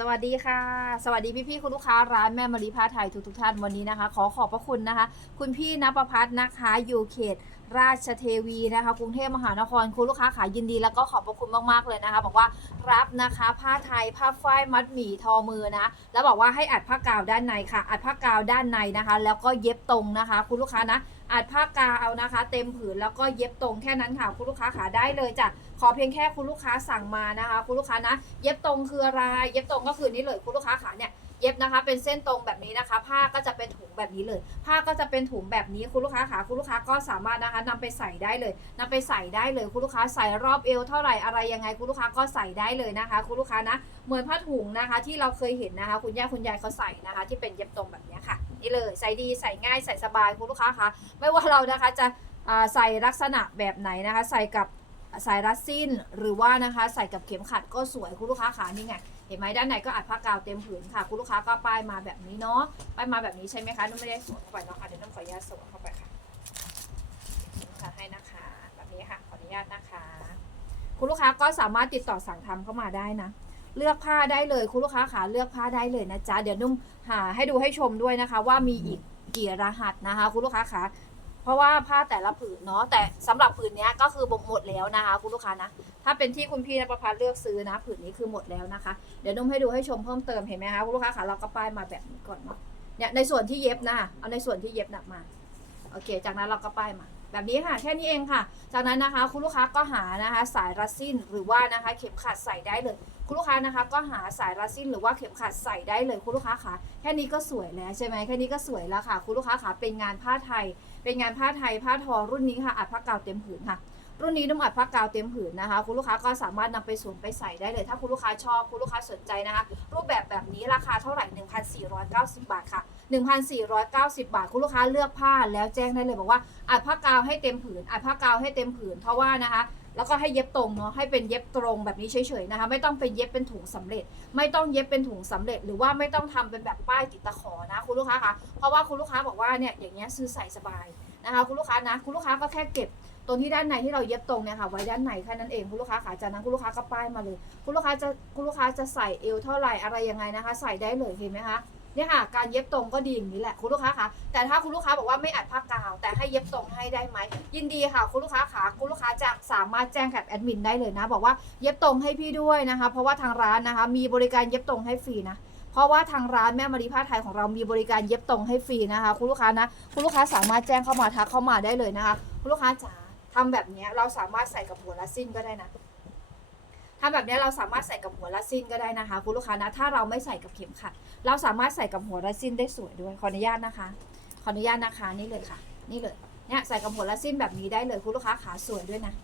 สวัสดีค่ะ สวัสดีพี่ๆคุณลูกค้าร้านแม่มารีผ้าไทยทุกทุกๆท่านวันนี้นะคะ ขอขอบพระคุณนะคะ คุณพี่นภพัฒน์นะคะอยู่เขต ราชเทวีนะคะกรุงเทพมหานครคุณลูกค้าขายยินดีแล้วก็ขอบพระคุณมากๆเลยนะคะบอกว่ารับนะคะ ผ้าไทยผ้าฝ้ายมัดหมี่ทอมือนะ แล้วบอกว่าให้อัดผ้ากาวด้านในค่ะ อัดผ้ากาวด้านในนะคะ แล้วก็เย็บตรงนะคะ คุณลูกค้านะอัดผ้ากาวนะคะ เต็มผืนแล้วก็เย็บตรงแค่นั้นค่ะ คุณลูกค้าขาได้เลยจ้ะขอเพียงแค่คุณลูกค้าสั่งมานะคะ คุณลูกค้านะ เย็บตรงคืออะไรเย็บตรงก็คือนี่เลยคุณลูกค้าขาเนี่ย เย็บนะคะ เป็นเส้นตรงแบบนี้นะคะ ผ้าก็จะเป็นถุงแบบนี้เลย ผ้าก็จะเป็นถุงแบบนี้คุณลูกค้าขาคุณลูกค้าก็สามารถนะคะนำไปใส่ได้เลยนำไปใส่ได้เลยคุณลูกค้าใส่รอบเอวเท่าไหร่อะไรยังไงคุณลูกค้าก็ใส่ได้เลยนะคะคุณลูกค้านะเหมือนผ้าถุงนะคะ ที่เราเคยเห็นนะคะ คุณย่าคุณยายเขาใส่นะคะ ที่เป็นเย็บตรงแบบนี้ค่ะนี่เลยใส่ดีใส่ง่ายใส่สบายคุณลูกค้าคะไม่ว่าเรานะคะจะใส่ลักษณะแบบไหนนะคะ ใส่กับสายรัดสิ้นหรือว่านะคะ ใส่กับเข็มขัดก็สวยคุณลูกค้าขานี่ไง เห็นไหมด้านในก็อัดผ้ากาวเต็มผืนค่ะ คุณลูกค้าก็ป้ายมาแบบนี้เนาะป้ายมาแบบนี้ใช่ไหมคะนุ่มไม่ได้สวมเข้าไปเนาะอะเดี๋ยวนุ่มขออนุญาตสวมเข้าไปค่ะค่ะให้นะคะ แบบนี้ค่ะขออนุญาตนะคะ คุณลูกค้าก็สามารถติดต่อสั่งทำเข้ามาได้นะ เลือกผ้าได้เลยคุณลูกค้าขาเลือกผ้าได้เลยนะจ๊ะเดี๋ยวนุ่มหาให้ดูให้ชมด้วยนะคะ ว่ามีอีกกี่รหัสนะคะ คุณลูกค้าขา เพราะว่าผ้าแต่ละผืนเนาะแต่สำหรับผืนเนี้ยก็คือหมดแล้วนะคะ คุณลูกค้านะ ถ้าเป็นที่คุณพี่นภพัฒน์เลือกซื้อนะ ผืนนี้คือหมดแล้วนะคะ เดี๋ยวนุ่มให้ดูให้ชมเพิ่มเติมเห็นไหมคะคุณลูกค้าคะเราก็ป้ายมาแบบนี้ก่อนเนาะเนี่ยในส่วนที่เย็บนะเอาในส่วนที่เย็บนะมาโอเค จากนั้นเราก็ป้ายมา แบบนี้ค่ะแค่นี้เองค่ะ จากนั้นนะคะคุณลูกค้าก็หานะคะสายรัดสิ้นหรือว่านะคะเข็มขัดใส่ได้เลย คุณลูกค้านะคะก็หาสายรัดสิ้นหรือว่าเข็มขัดใส่ได้เลยคุณลูกค้าคะแค่นี้ก็สวยแล้วใช่ไหมแค่นี้ก็สวยแล้วค่ะ คุณลูกค้าคะเป็นงานผ้าไทย เป็นงานผ้าไทยผ้าทอรุ่นนี้ค่ะอัดผ้ากาวเต็มผืนค่ะรุ่นนี้นุ่มอัดผ้ากาวเต็มผืนนะคะ คุณลูกค้าก็สามารถนำไปสวมไปใส่ได้เลย ถ้าคุณลูกค้าชอบคุณลูกค้าสนใจนะคะ รูปแบบแบบนี้ราคาเท่าไหร่ 1,490 บาทค่ะ 1,490 บาท คุณลูกค้าเลือกผ้าแล้วแจ้งได้เลยบอกว่าอัดผ้ากาวให้เต็มผืนอัดผ้ากาวให้เต็มผืนเพราะว่านะคะแล้วก็ให้เย็บตรงเนาะให้เป็นเย็บตรงแบบนี้เฉยๆนะคะ ไม่ต้องเป็นเย็บเป็นถุงสำเร็จ ไม่ต้องเย็บเป็นถุงสำเร็จ หรือว่าไม่ต้องทำเป็นแบบป้ายติดตะขอนะคุณลูกค้าคะเพราะว่าคุณลูกค้าบอกว่าเนี่ยอย่างเงี้ยซื้อใส่สบายนะคะคุณลูกค้านะคุณลูกค้าก็แค่เก็บตรงที่ด้านในที่เราเย็บตรงเนี่ยค่ะไว้ด้านในแค่นั้นเองคุณลูกค้าขาจากนั้นคุณลูกค้าก็ป้ายมาเลย คุณลูกค้าจะคุณลูกค้าจะใส่เอวเท่าไหร่อะไรยังไงนะคะ ใส่ได้เลยเห็นไหมคะ เนี่ยค่ะการเย็บตรงก็ดีอย่างนี้แหละคุณลูกค้าคะแต่ถ้าคุณลูกค้าบอกว่าไม่อัดผ้ากาว แต่ให้เย็บตรงให้ได้ไหมยินดีค่ะคุณลูกค้าขาคุณลูกค้าจะสามารถแจ้งกับแอดมินได้เลยนะ บอกว่าเย็บตรงให้พี่ด้วยนะคะ เพราะว่าทางร้านนะคะ มีบริการเย็บตรงให้ฟรีนะเพราะว่าทางร้านแม่มารีผ้าไทยของเรามีบริการเย็บตรงให้ฟรีนะคะ คุณลูกค้านะคุณลูกค้าสามารถแจ้งเข้ามาทักเข้ามาได้เลยนะคะ คุณลูกค้าจ๋าทำแบบนี้เราสามารถใส่กับหัวลัดสิ้นก็ได้นะ ทำแบบนี้เราสามารถใส่กับหัวลัดสิ้นก็ได้นะคะ คุณลูกค้านะถ้าเราไม่ใส่กับเข็มขัด เราสามารถใส่กับหัวลัดสิ้นได้สวยด้วยขออนุญาตนะคะ ขออนุญาตนะคะนี่เลยค่ะ นี่เลยเนี่ยใส่กับหัวลัดสิ้นแบบนี้ได้เลยคุณลูกค้าขาสวยด้วยนะ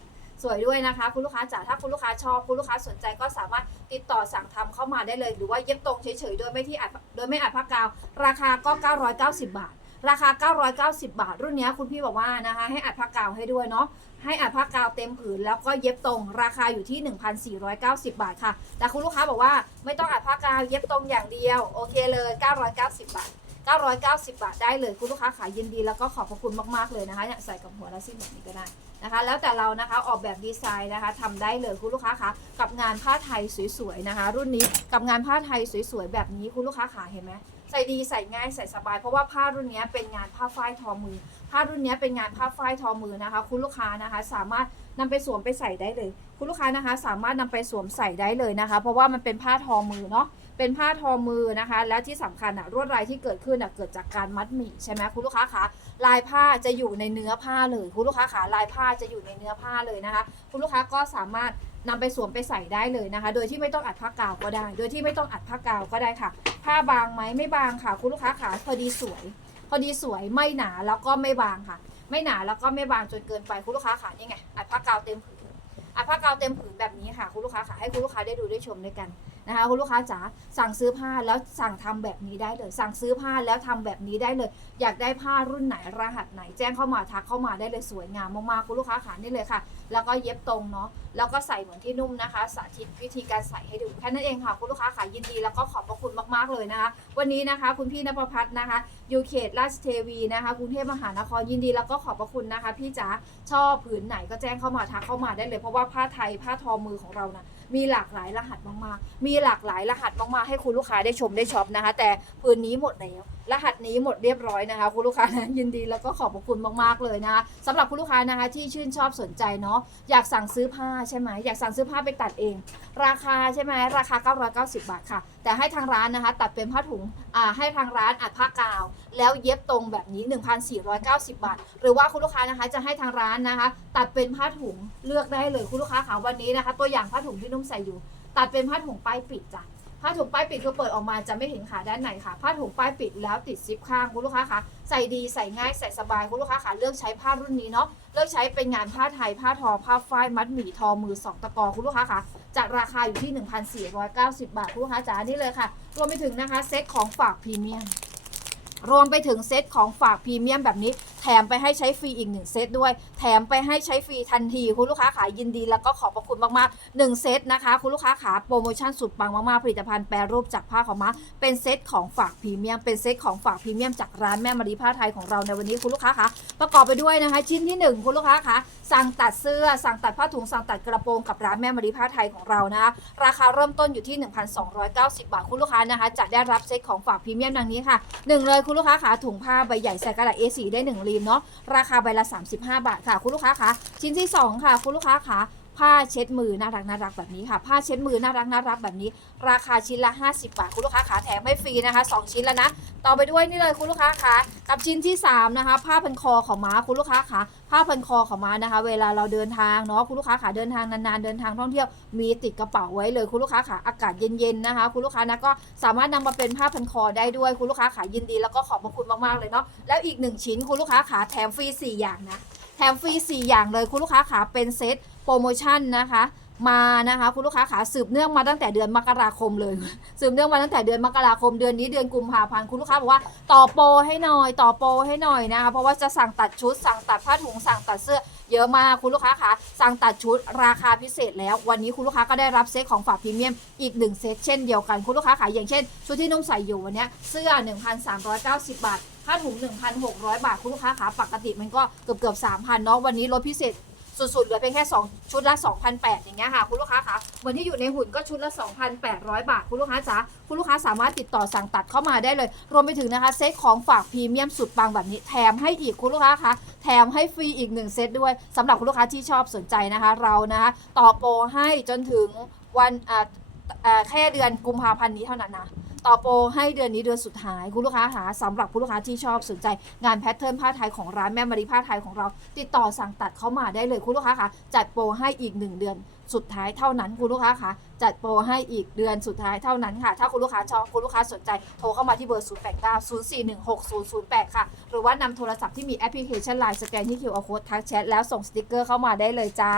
สวยด้วยนะคะ คุณลูกค้าจ๋าถ้าคุณลูกค้าชอบคุณลูกค้าสนใจก็สามารถติดต่อสั่งทำเข้ามาได้เลย หรือว่าเย็บตรงเฉยๆโดยไม่ที่อัดโดยไม่อัดผ้ากาว ราคาก็ 990 บาท ราคา 990 บาท รุ่นนี้คุณพี่บอกว่านะคะ ให้อัดผ้ากาวให้ด้วยเนาะให้อัดผ้ากาวเต็มผืนแล้วก็เย็บตรงราคาอยู่ที่ 1,490 บาทค่ะ แต่คุณลูกค้าบอกว่าไม่ต้องอัดผ้ากาวเย็บตรงอย่างเดียว โอเคเลย 990 บาท 990 บาทได้เลยคุณลูกค้าขายยินดีแล้วก็ขอบพระคุณมากๆเลยนะคะเนี่ยใส่กับหัวแลัดสิ้นแบบนี้ก็ได้นะคะ แล้วแต่เรานะคะออกแบบดีไซน์นะคะทำได้เลยคุณลูกค้าคะกับงานผ้าไทยสวยๆนะคะ รุ่นนี้กับงานผ้าไทยสวยๆแบบนี้คุณลูกค้าขาเห็นไหม ส่ดีใส่ง่ายใส่สบาย เพราะว่าผ้ารุ่นนี้เป็นงานผ้าฝ้ายทอมือ ผ้ารุ่นนี้เป็นงานผ้าฝ้ายทอมือนะคะ คุณลูกค้านะคะ สามารถนำไปสวมไปใส่ได้เลย คุณลูกค้านะคะ สามารถนำไปสวมใส่ได้เลยนะคะ เพราะว่ามันเป็นผ้าทอมือเนาะเป็นผ้าทอมือนะคะ และที่สำคัญอะลวดลายที่เกิดขึ้นอะเกิดจากการมัดหมี่ใช่ไหมคุณลูกค้าคะลายผ้าจะอยู่ในเนื้อผ้าเลย คุณลูกค้าขาลายผ้าจะอยู่ในเนื้อผ้าเลยนะคะ คุณลูกค้าก็สามารถ นำไปสวมไปใส่ได้เลยนะคะ โดยที่ไม่ต้องอัดผ้ากาวก็ได้ โดยที่ไม่ต้องอัดผ้ากาวก็ได้ค่ะ ผ้าบางไหมไม่บางค่ะ คุณลูกค้าขาพอดีสวย พอดีสวยไม่หนาแล้วก็ไม่บางค่ะ ไม่หนาแล้วก็ไม่บางจนเกินไปคุณลูกค้าขานี่ไงอัดผ้ากาวเต็มผืนอัดผ้ากาวเต็มผืนแบบนี้ค่ะ คุณลูกค้าขาให้คุณลูกค้าได้ดูได้ชมด้วยกัน นะคะคุณลูกค้าจ๋าสั่งซื้อผ้าแล้วสั่งทำแบบนี้ได้เลย สั่งซื้อผ้าแล้วทำแบบนี้ได้เลย อยากได้ผ้ารุ่นไหนรหัสไหน แจ้งเข้ามาทักเข้ามาได้เลยสวยงามมากๆคุณลูกค้าขานี่เลยค่ะ แล้วก็เย็บตรงเนาะแล้วก็ใส่เหมือนที่นุ่มนะคะ สาธิตวิธีการใส่ให้ดูแค่นั้นเองค่ะคุณลูกค้าขายินดีแล้วก็ขอบพระคุณมากๆเลยนะคะวันนี้นะคะ คุณพี่นภพัฒน์นะคะยูเขตราชเทวีนะคะกรุงเทพมหานครยินดีแล้วก็ขอบพระคุณนะคะ พี่จ๋าชอบผืนไหนก็แจ้งเข้ามาทักเข้ามาได้เลย เพราะว่าผ้าไทยผ้าทอมือของเรานะมีหลากหลายรหัสมากๆ มีหลากหลายรหัสมากๆ ให้คุณลูกค้าได้ชมได้ช็อปนะคะ แต่ปืนนี้หมดแล้วรหัสนี้หมดเรียบร้อยนะคะ คุณลูกค้านะยินดีแล้วก็ขอบพระคุณมากๆเลยนะคะสำหรับคุณลูกค้านะคะที่ชื่นชอบสนใจเนาะอยากสั่งซื้อผ้าใช่ไหมอยากสั่งซื้อผ้าไปตัดเอง ราคาใช่ไหมราคา 990 บาทค่ะ แต่ให้ทางร้านนะคะ ตัดเป็นผ้าถุงอ่าให้ทางร้านอัดผ้ากาว แล้วเย็บตรงแบบนี้ 1,490 บาท หรือว่าคุณลูกค้านะคะจะให้ทางร้านนะคะ ตัดเป็นผ้าถุงเลือกได้เลยคุณลูกค้าค่ะวันนี้นะคะ ตัวอย่างผ้าถุงที่นุ่มใส่อยู่ ตัดเป็นผ้าถุงป้ายปิดจ้ะ ผ้าถุงป้ายปิดคือเปิดออกมาจะไม่เห็นขาด้านในค่ะ ผ้าถุงป้ายปิดแล้วติดซิปข้างคุณลูกค้าคะใส่ดีใส่ง่ายใส่สบายคุณลูกค้าค่ะเลือกใช้ผ้ารุ่นนี้เนาะเลือกใช้เป็นงานผ้าไทยผ้าทอผ้าฝ้ายมัดหมี่ทอมือสองตะกอคุณลูกค้าค่ะจะราคาอยู่ที่ 1,490 บาทคุณลูกค้าจ๋านี่เลยค่ะรวมไปถึงนะคะเซ็ตของฝากพรีเมียม รวมไปถึงเซตของฝากพรีเมียมแบบนี้ แถมไปให้ใช้ฟรีอีกหนึ่งเซตด้วย แถมไปให้ใช้ฟรีทันที คุณลูกค้าขายยินดีแล้วก็ขอบพระคุณมากๆ 1 เซตนะคะ คุณลูกค้าขาโปรโมชั่นสุดปังมากๆ ผลิตภัณฑ์แปรรูปจากผ้าขาวม้าเป็นเซตของฝากพรีเมียม เป็นเซตของฝากพรีเมียมจากร้านแม่มารีผ้าไทยของเราในวันนี้คุณลูกค้าคะประกอบไปด้วยนะคะ ชิ้นที่หนึ่งคุณลูกค้าคะสั่งตัดเสื้อ สั่งตัดผ้าถุงสั่งตัดกระโปรงกับร้านแม่มารีผ้าไทยของเรานะคะราคาเริ่มต้นอยู่ที่ 1,290 บาทคุณลูกค้านะคะจะได้รับเซตของฝากพรีเมียมดังนี้ค่ะหนึ่งเลยคุณคุณลูกค้าขาถุงผ้าใบใหญ่ใส่กระดาษ A4 ได้1รีมเนาะราคาใบละ 35 บาทค่ะ คุณลูกค้าคะชิ้นที่ 2 ค่ะ คุณลูกค้าขา ผ้าเช็ดมือน่ารักน่ารักแบบนี้ค่ะ ผ้าเช็ดมือน่ารักน่ารักแบบนี้ ราคาชิ้นละ 50 บาท คุณลูกค้าขาแถมให้ฟรีนะคะ 2 ชิ้นแล้วนะ ต่อไปด้วยนี่เลยคุณลูกค้าคะกับชิ้นที่ 3 นะคะ ผ้าพันคอของม้าคุณลูกค้าคะผ้าพันคอของม้านะคะ เวลาเราเดินทางเนาะคุณลูกค้าขาเดินทางนานๆเดินทางท่องเที่ยวมีติดกระเป๋าไว้เลยคุณลูกค้าขาอากาศเย็นๆนะคะ คุณลูกค้านะก็สามารถนำมาเป็นผ้าพันคอได้ด้วยคุณลูกค้าขายินดี แล้วก็ขอบพระคุณมากๆเลยเนาะแล้วอีกหนึ่งชิ้นคุณลูกค้าขาแถมฟรี4อย่างนะ แถมฟรี 4 อย่างเลยคุณลูกค้าขาเป็นเซตโปรโมชั่นนะคะ มานะคะคุณลูกค้าขาสืบเนื่องมาตั้งแต่เดือนมกราคมเลย สืบเนื่องมาตั้งแต่เดือนมกราคมเดือนนี้เดือนกุมภาพันธ์คุณลูกค้าบอกว่าต่อโปรให้หน่อยต่อโปรให้หน่อยนะคะเพราะว่าจะสั่งตัดชุด สั่งตัดผ้าถุงสั่งตัดเสื้อเยอะมากคุณลูกค้าคะสั่งตัดชุดราคาพิเศษแล้ว วันนี้คุณลูกค้าก็ได้รับเซตของฝากพรีเมียมอีกหนึ่งเซตเช่นเดียวกันคุณลูกค้าขายอย่างเช่น ชุดที่นุ่มใส่อยู่วันนี้เสื้อ 1,390 บาท ผ้าถุง 1,600 บาทคุณลูกค้าขาปกติมันก็เกือบเกือบ3,000เนาะวันนี้ลดพิเศษสุดๆเหลือเพียงแค่ 2 ชุดละ2,800อย่างเงี้ยค่ะคุณลูกค้าคะวันที่อยู่ในหุ่นก็ชุดละ 2,800 บาท คุณลูกค้าจ๋าคุณลูกค้าสามารถติดต่อสั่งตัดเข้ามาได้เลย รวมไปถึงนะคะเซตของฝากพรีเมียมสุดปังแบบนี้แถมให้อีกคุณลูกค้าคะแถมให้ฟรีอีกหนึ่งเซตด้วยสำหรับคุณลูกค้าที่ชอบสนใจนะคะ เรานะคะต่อโปรให้จนถึงวันแค่เดือนกุมภาพันธ์นี้เท่านั้นนะ ต่อโปรให้เดือนนี้เดือนสุดท้าย คุณลูกค้าหาสำหรับคุณลูกค้าที่ชอบสนใจ งานแพทเทิร์นผ้าไทยของร้านแม่มารีผ้าไทยของเรา ติดต่อสั่งตัดเข้ามาได้เลยคุณลูกค้าคะจัดโปรให้อีก 1 เดือนสุดท้ายเท่านั้นคุณลูกค้าคะจัดโปรให้อีกเดือนสุดท้ายเท่านั้นค่ะ ถ้าคุณลูกค้าชอบคุณลูกค้าสนใจโทรเข้ามาที่เบอร์ 0 8 9 0 4 1 6 0 0 8 ค่ะ หรือว่านำโทรศัพท์ที่มีแอปพลิเคชัน Line สแกนที่ QR Code ทักแชทแล้วส่งสติกเกอร์เข้ามาได้เลยจ้า